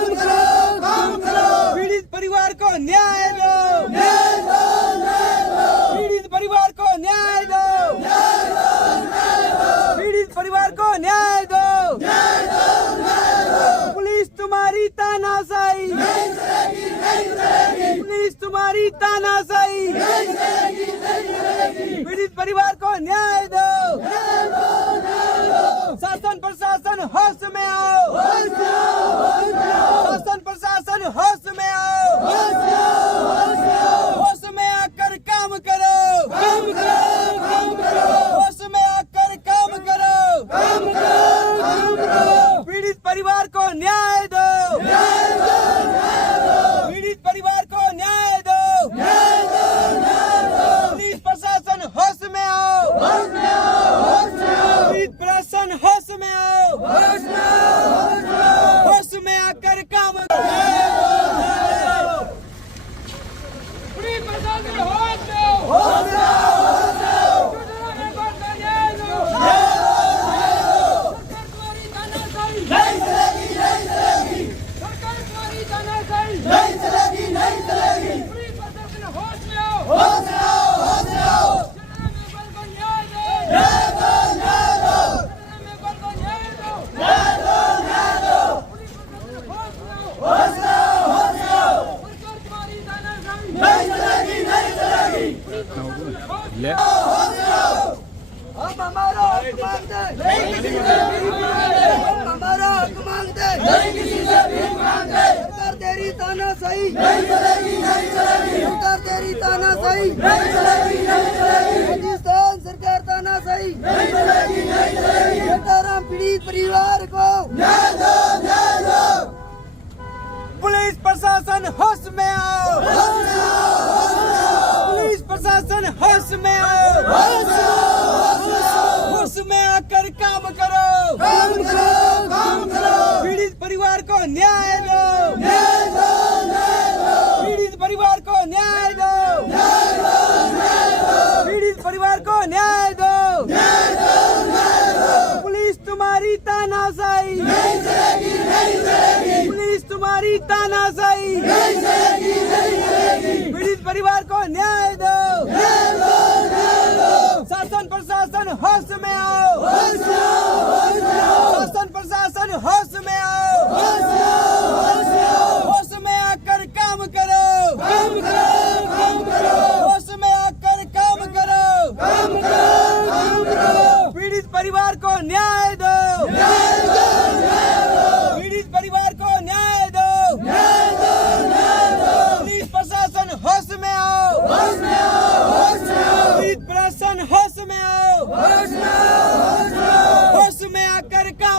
काम करो। पीड़ित परिवार को न्याय दो, पीड़ित परिवार को न्याय दो, पीड़ित परिवार को न्याय दो। पुलिस तुम्हारी तानाशाही, पुलिस तुम्हारी तानाशाही, पीड़ित परिवार को न्याय दो। शासन प्रशासन होश में आओ, शासन प्रशासन होश में आओ, होश में आकर काम करो, होश में आकर काम करो। पीड़ित परिवार को न्याय दो, पीड़ित परिवार को न्याय दो। पुलिस प्रशासन होश में आओ, पुलिस प्रशासन होश में आओ, होश में आकर काम करो। पुलिस प्रशासन होश में आओ, हम हमारा हक मांगते, हम हमारा हक मांगते, सरकार तेरी तानाशाही, सरकार तेरी तानाशाही, हिंदुस्तान सरकार तानाशाही। बेटाराम पीड़ित परिवार को पुलिस प्रशासन होश में आओ, पुलिस प्रशासन होश में आओ, होश में आकर काम करो, पीड़ित परिवार को न्याय दो, पीड़ित परिवार को न्याय दो, पीड़ित परिवार को न्याय दो। पुलिस तुम्हारी तानाशाही, पुलिस तुम्हारी तानाशाही, पीड़ित परिवार को न्याय दो। शासन प्रशासन होश में आओ, शासन प्रशासन होश में आओ, होश में आकर काम करो, होश में आकर काम करो। पीड़ित परिवार को न्याय दो, पीड़ित परिवार को न्याय दो। पुलिस प्रशासन होश में आओ, पुलिस प्रशासन होश में आओ।